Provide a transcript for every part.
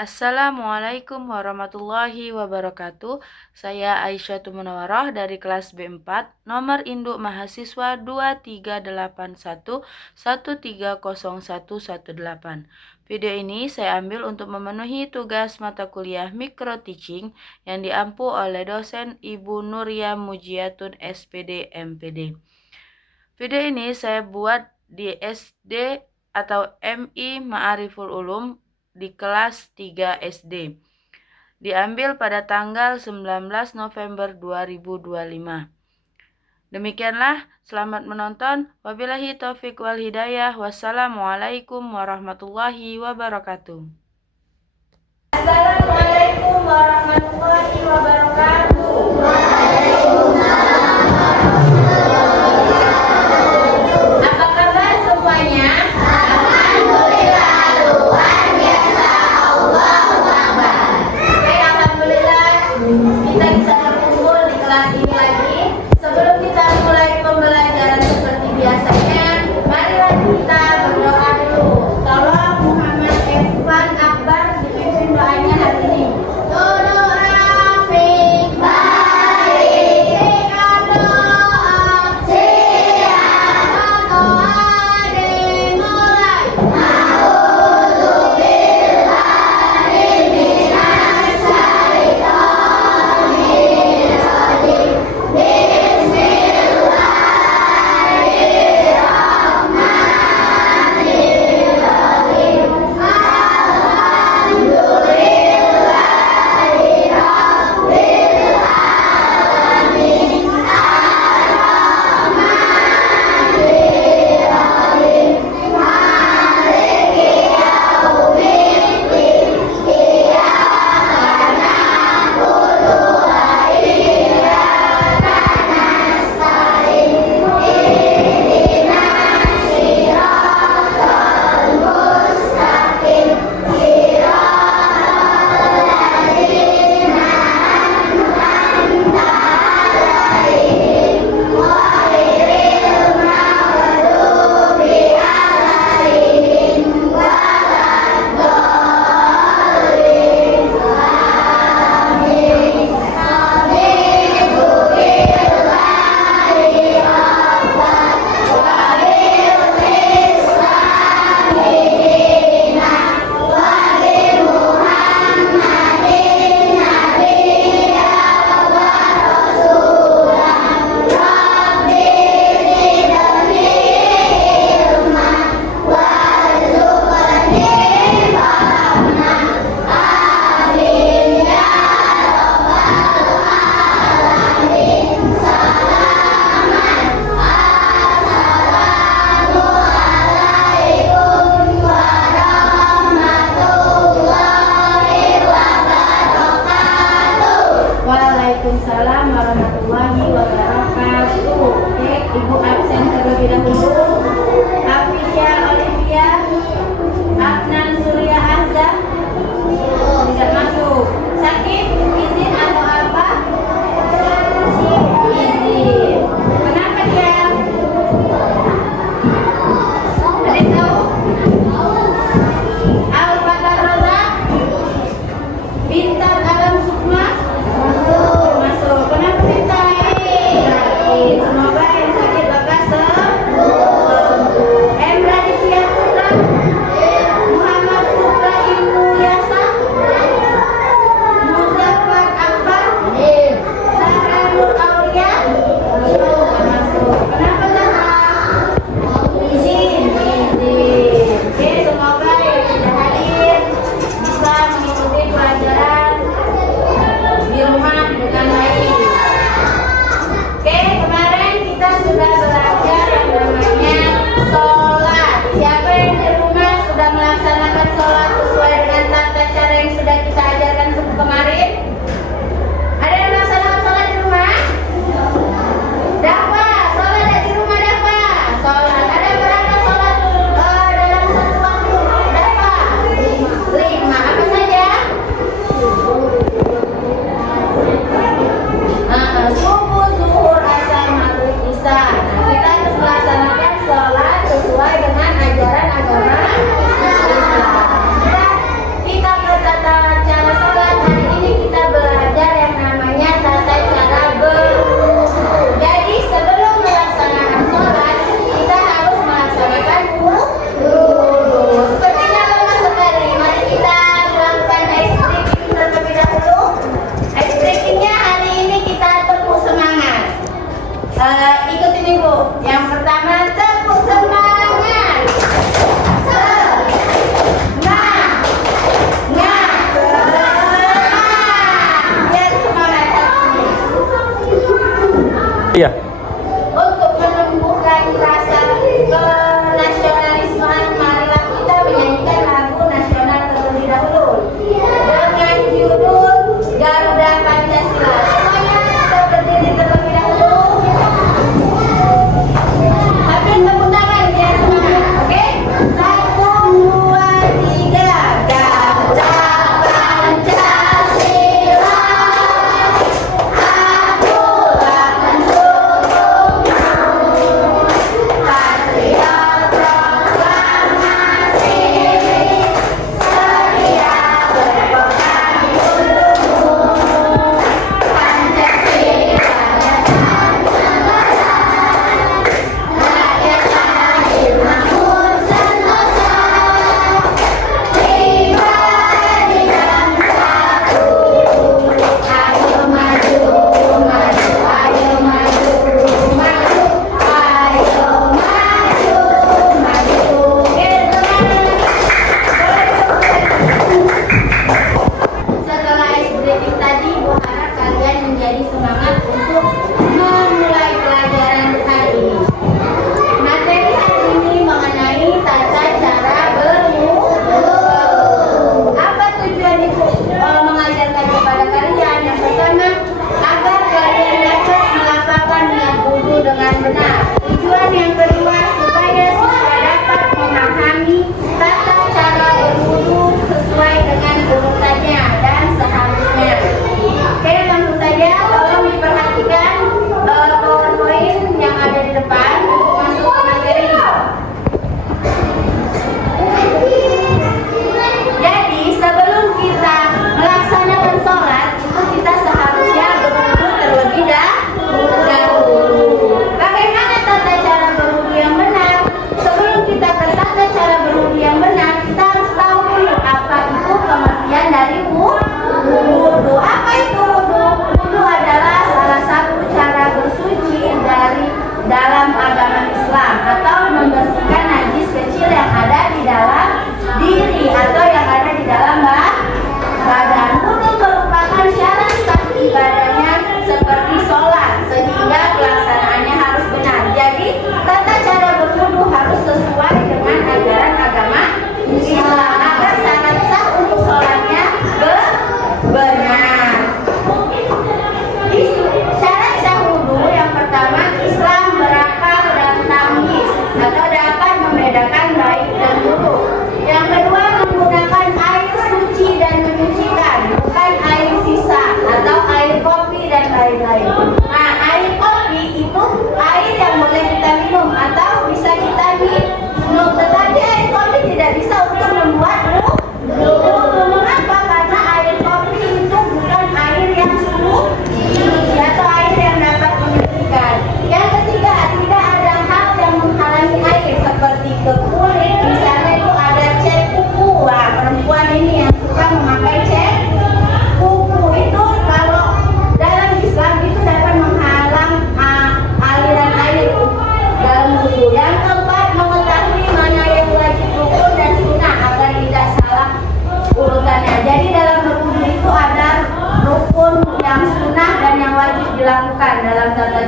Assalamualaikum warahmatullahi wabarakatuh. Saya Aisyah Munawarah dari kelas B4, nomor induk mahasiswa 2381130118. Video ini saya ambil untuk memenuhi tugas mata kuliah Micro Teaching yang diampu oleh dosen Ibu Nuria Mujiatun SPD MPD. Video ini saya buat di SD atau MI Ma'ariful Ulum di kelas 3 SD. Diambil pada tanggal 19 November 2025. Demikianlah, selamat menonton. Wabillahi taufiq wal hidayah. Wassalamualaikum warahmatullahi wabarakatuh. Assalamualaikum warahmatullahi wabarakatuh. Apa kabar semuanya? Alhamdulillah, luar biasa. Allahu Akbar. Oke, alhamdulillah kita bisa berkumpul di kelas ini lagi. Sebelum kita mulai pembelajaran seperti biasanya, marilah kita berdoa dulu. Tolong Muhammad Irfan Akbar dipimpin doanya hari ini. Nurul Rafiq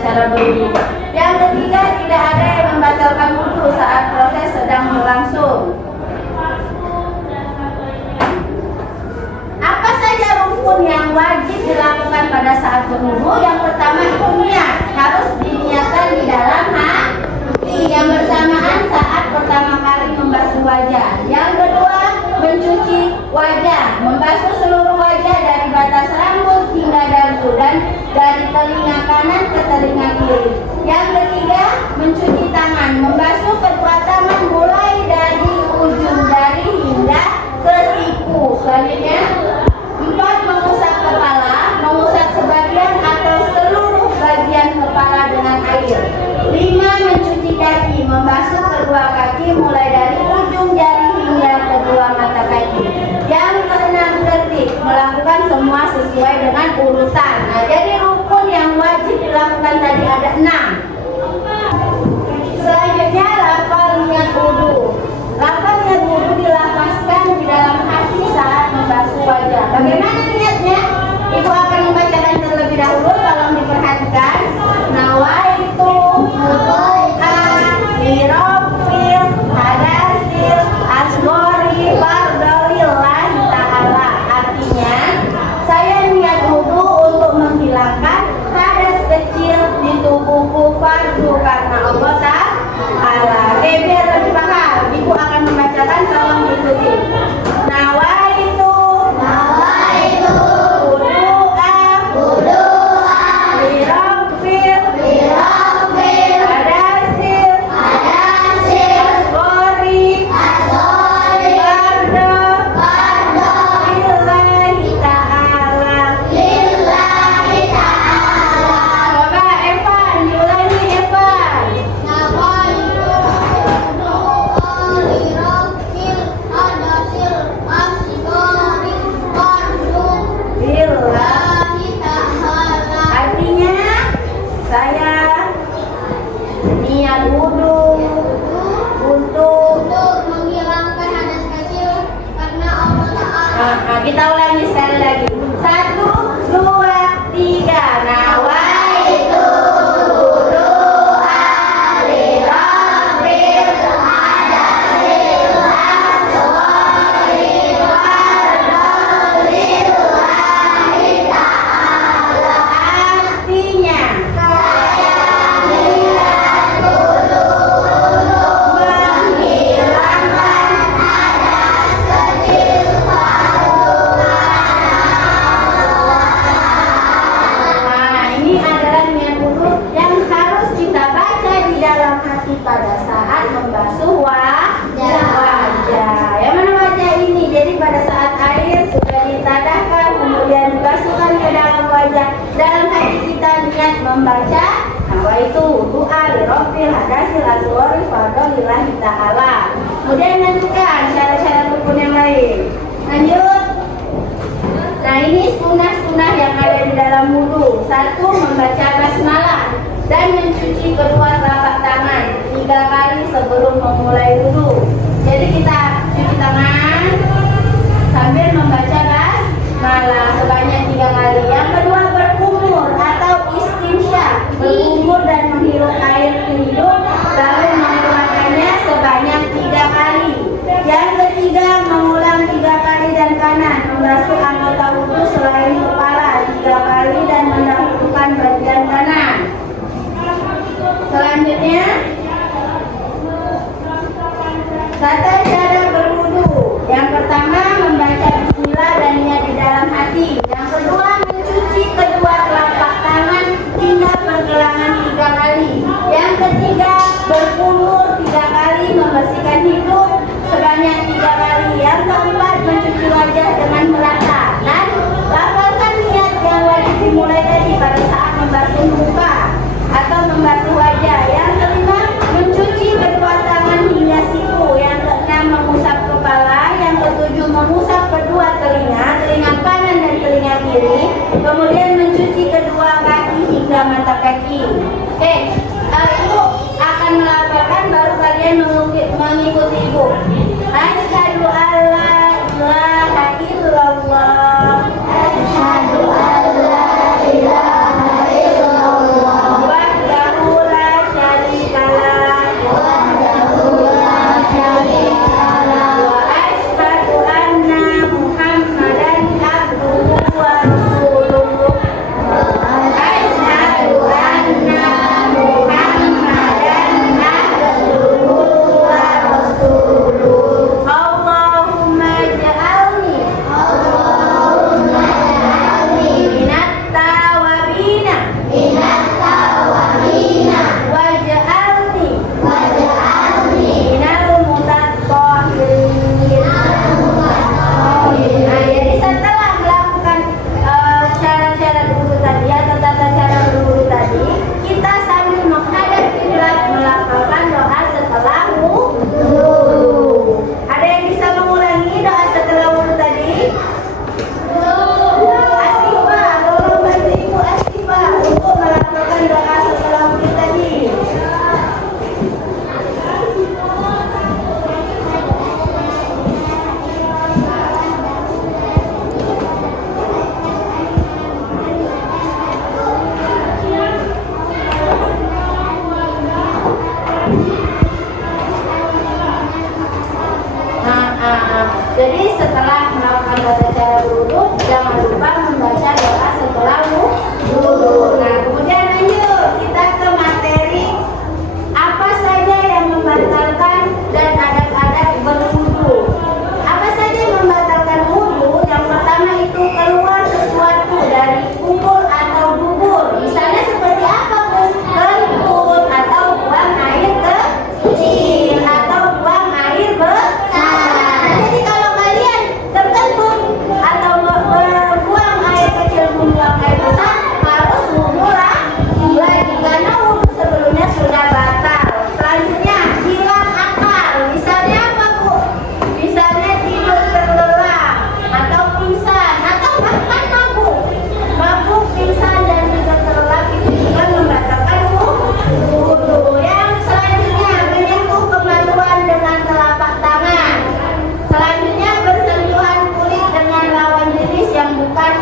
cara berwudu. Yang ketiga, tidak ada yang membatalkan wudu saat proses sedang berlangsung. Apa saja rukun yang wajib dilakukan pada saat berwudu? Yang pertama itu niat, harus diniatkan di dalam hati yang bersamaan saat pertama kali membasuh wajah. Yang kedua, mencuci wajah, membasuh seluruh wajah dari batas rambut hingga dagu dan dari telinga kanan ke telinga kiri. Yang ketiga, mencuci tangan, membasuh kedua tangan mulai dari ujung jari hingga ke siku. Selanjutnya, 4, mengusap kepala, mengusap sebagian atau seluruh bagian kepala dengan air. 5, mencuci kaki, membasuh kedua kaki mulai dari ujung jari hingga kedua mata kaki. Yang keenam, tertib, melakukan semua sesuai dengan urutan. Nah, jadi rukun yang wajib dilakukan tadi ada 6. Selanjutnya, lafal niat wudu. Lafal niat wudu dilafazkan di dalam hati saat membasuh wajah. Bagaimana niatnya? Ibu akan membacakan terlebih dahulu, tolong diperhatikan. Nawaitu wudu'an lirofil hadasil asgori fardolillahi ta'ala. Artinya, saya niat wudu untuk menghilangkan hadas kecil di tubuhku fardu karena Allah Ta'ala. Biar lebih paham, ibu akan membacakan, tolong diikuti. Nawaitu kita ulangi sekali lagi. 1, 2, 3. Nawaitu wudu'an lirofil hadasil asgori fardolillahi ta'ala. Artinya, saya niat wudu untuk menghilangkan hadas kecil. Pada saat membasuh wajah. Yang mana wajah ini? Jadi pada saat air sudah ditadahkan, kemudian dibasuhkan ke dalam wajah. Dalam hati kita niat membaca nawaitu wudu'an lirofil hadasil asgori fardolillahi ta'ala. Kemudian lanjutkan syarat-syarat rukun yang lain. Lanjut. Nah, ini sunnah-sunnah yang ada di dalam wudu. 1, membaca basmalah dan mencuci kedua telapak tangan 3 kali sebelum memulai wudu. Jadi kita cuci tangan sambil membaca basmalah sebanyak 3 kali. Yang kedua, berkumur atau istinsyak, berkumur dan menghirup air ke hidung lalu mengeluarkannya sebanyak 3 kali. Yang ketiga, mengulang 3 kali dan kanan, membasuh anggota wudu selain kepala 3 kali dan mendahulukan bagian kanan. Selanjutnya, tata cara berwudu. Yang pertama, membaca bismillah dan niat di dalam hati. Yang kedua, mencuci kedua telapak tangan hingga pergelangan 3 kali. Yang ketiga, berkumur 3 kali, membersihkan hidung sebanyak 3 kali. Yang keempat, mencuci wajah dengan merata. Dan lafalkan niat yang wajib dimulai tadi pada saat membasuh muka atau membasuh wajah. Yang kelima, mencuci kedua tangan hingga siku. Yang keenam, mengusap kepala. Yang ketujuh, mengusap kedua telinga kanan dan telinga kiri. Kemudian mencuci kedua kaki hingga mata kaki. Oke, ibu akan melafalkan, baru kalian mengikuti ibu. Asyhadu alla ilaha illallah. Asyhadu alla ilaha illallah.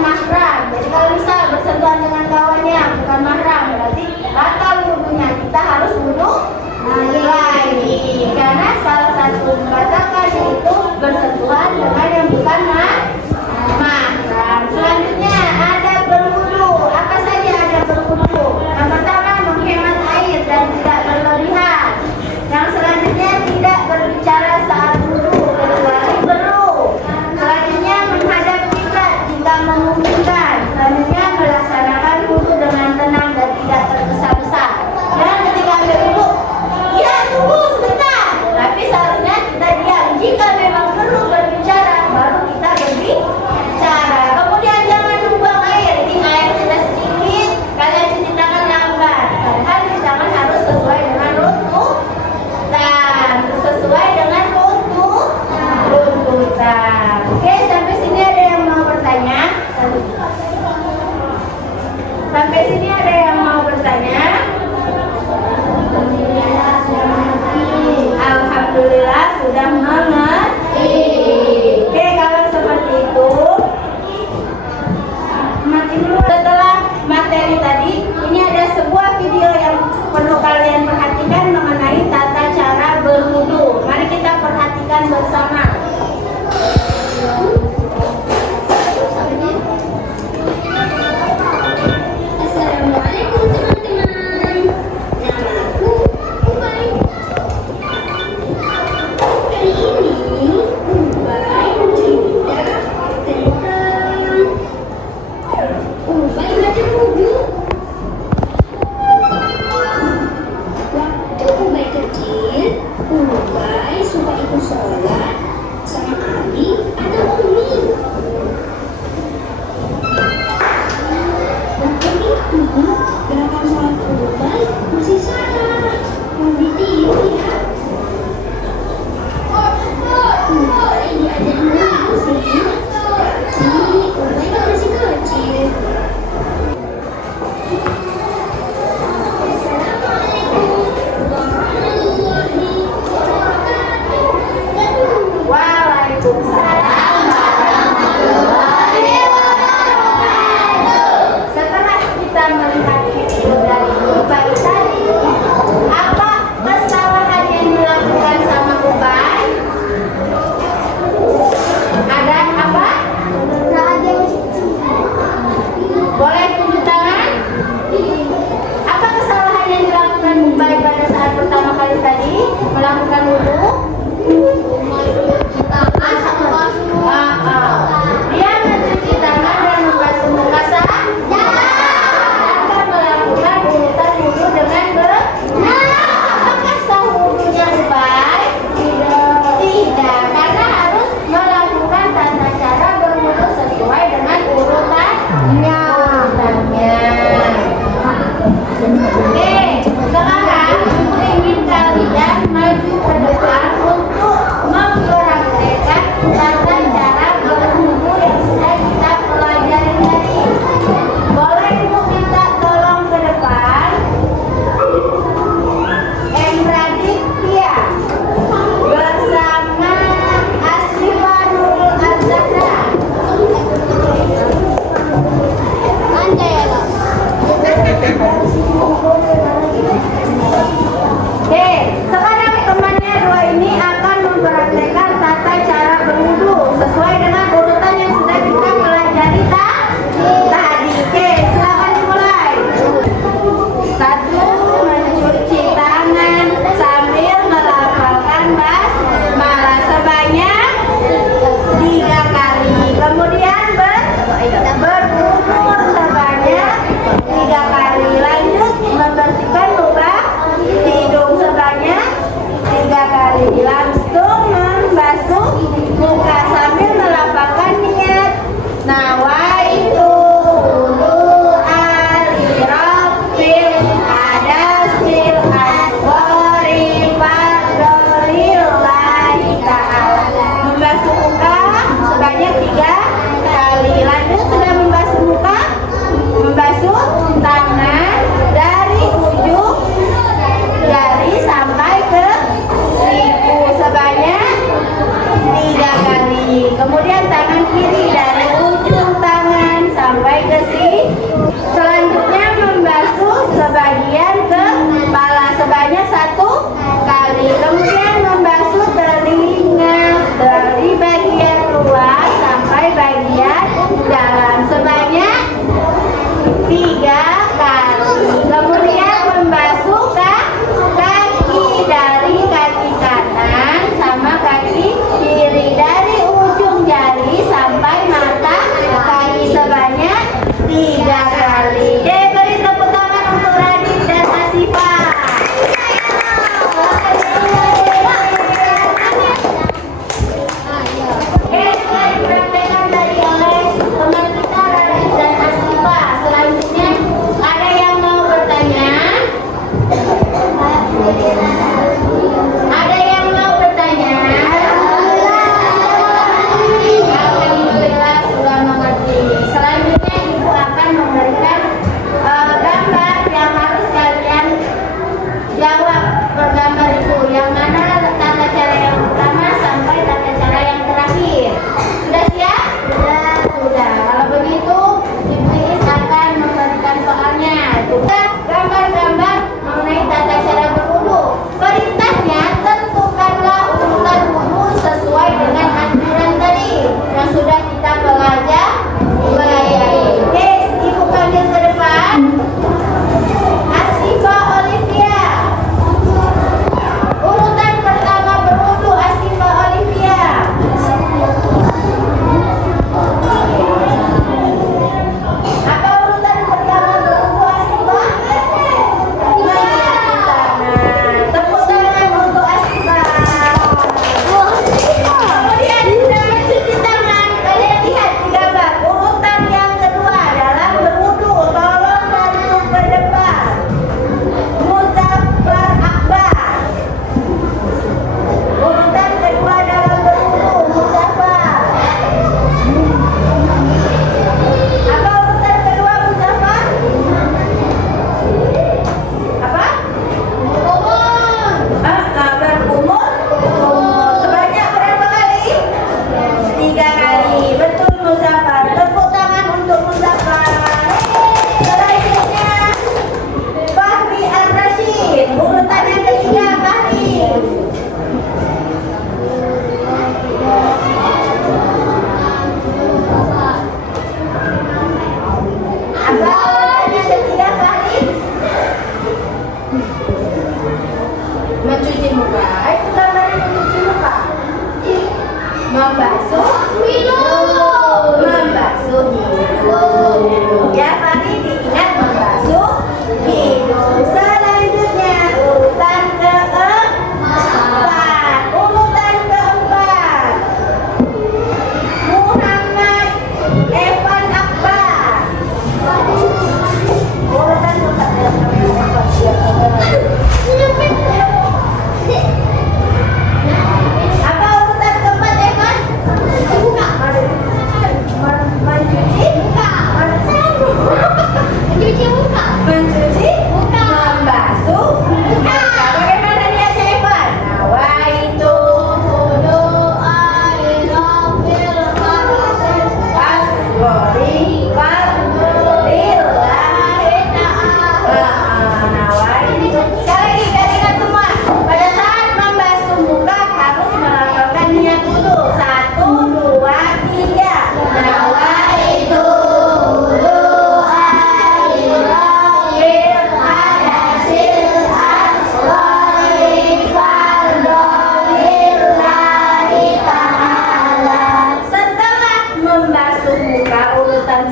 mahram. Jadi kalau misal bersentuhan dengan kawannya bukan mahram, berarti batal wudhunya. Kita harus wudhu lagi. Karena salah satu membatalkan itu bersentuhan dengan yang bukan mahram. Selanjutnya ada berwudhu. Apa saja ada berwudhu? Yang pertama menghemat air dan tidak berlebihan. Yang selanjutnya tidak berbicara saat wudhu kecuali perlu. Selanjutnya menghadap kiblat jika memungkinkan. Selanjutnya melaksanakan wudhu dengan tenang dan tidak tergesa-gesa. Dan ketika ambil wudhu, ya tunggu sebentar. Tapi seharusnya kita diam. Jika memang perlu berbicara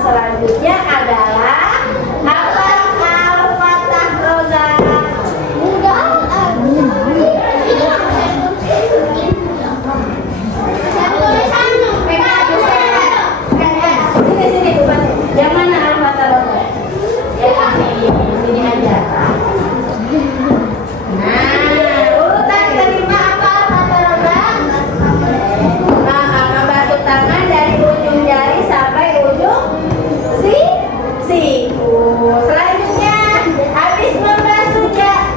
selanjutnya adalah hafal Al-Fatah Roza. Sini, yang mana Al-Fatah Roza? Sini aja. Nah, urutan kelima apa Al-Fatah Roza? Membasuh tangan dari ujung jari sampai ujung siku. Selanjutnya, habis membasuh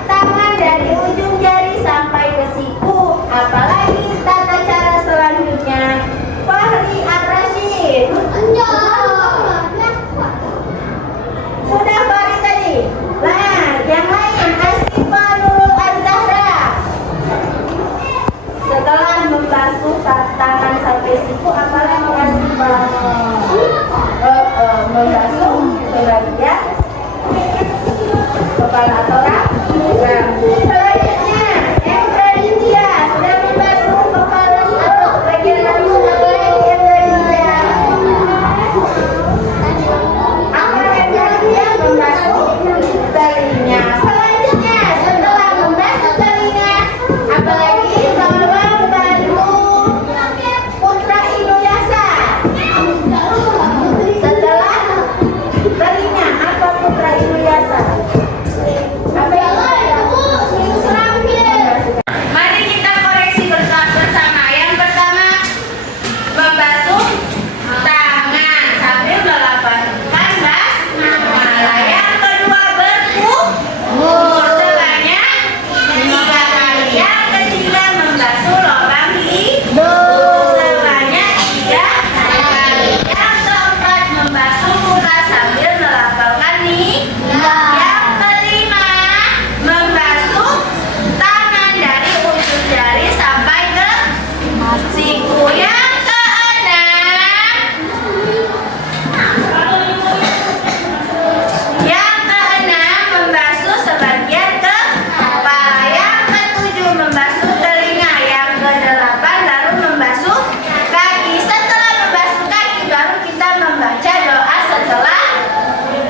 tangan dari ujung jari sampai ke siku, apalagi tata cara selanjutnya? Fahri Ar-Rasyid. Sudah Fahri tadi. Nah, yang lain Asifah Nurul Az-Zahra. Setelah membasuh tangan sampai siku, apalagi Asifah? Membasuh sebagian kepala atau rambut. Selanjutnya, Emra India sudah membasuh kepala atau sebagian rambut. Apalagi Emra India? Emra India membasuh telinga. Selanjutnya, setelah membasuh telinga, apalagi tolong bantu Putra Inuyasa. Setelah telinga, apa Putra Inuyasa? Apa yang mari kita koreksi bersama. Yang pertama, membasuh tangan sambil melapangkan basmalah. Yang kedua, berkumur sebanyak 3 kali. Yang ketiga, membasuh lubang hidung sebanyak 3 kali. Yang keempat, membasuh muka sambil melapangkan Yang kelima, membasuh tangan dari ujung jari sampai ke siku. Yang keenam, membasuh sebagian kepala. Yang ketujuh, membasuh telinga. Yang kedelapan, baru membasuh kaki. Setelah membasuh kaki, baru kita membaca doa setelah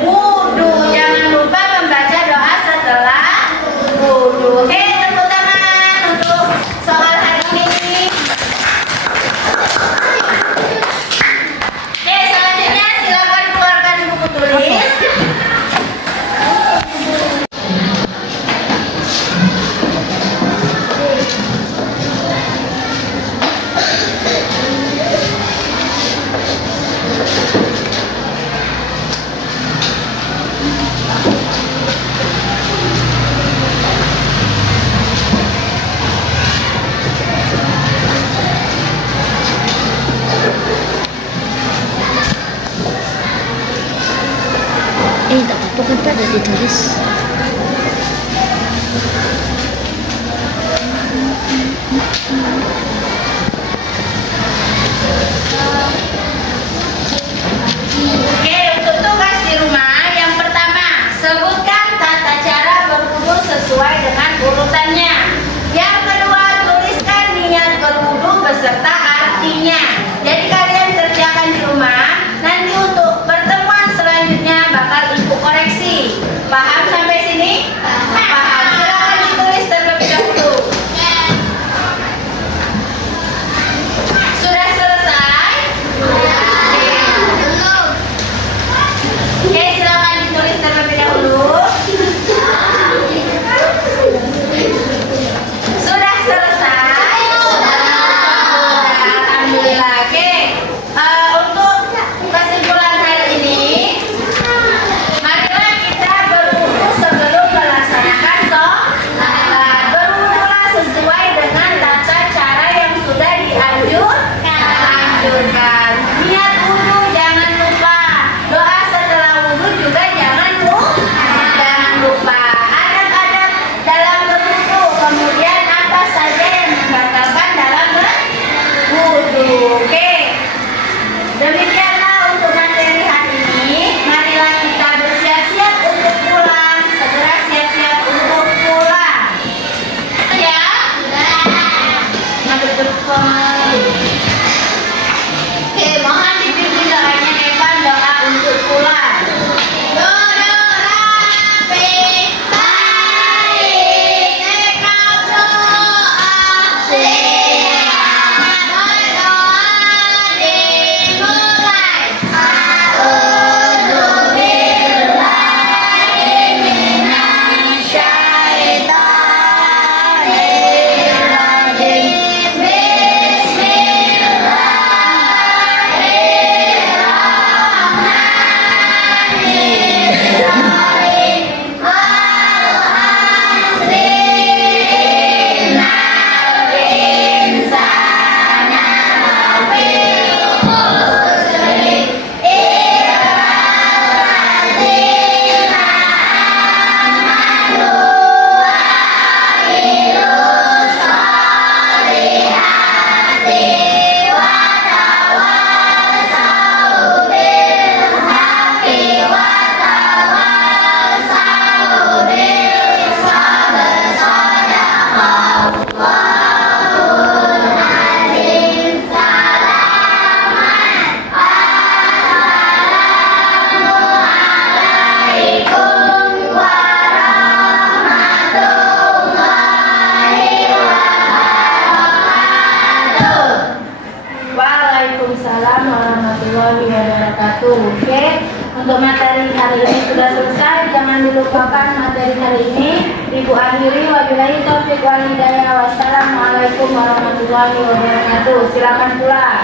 wudhu. Jangan lupa membaca doa setelah wudhu. Tepuk tangan untuk soal hari ini. Selanjutnya silakan keluarkan buku tulis. Enggak apa-apa kan Pak, udah ditulis. Oke, untuk tugas di rumah, yang pertama, sebutkan tata cara berwudu sesuai dengan urutannya. Yang kedua, tuliskan niat berwudu beserta artinya. Jadi kalian kerjakan di rumah. Nanti untuk pertemuan selanjutnya bakal ibu koreksi. Paham sampai Untuk materi hari ini sudah selesai, jangan dilupakan materi hari ini. Ibu akhiri, wabillahi taufiq wal hidayah. Wassalamualaikum warahmatullahi wabarakatuh. Silakan pulang.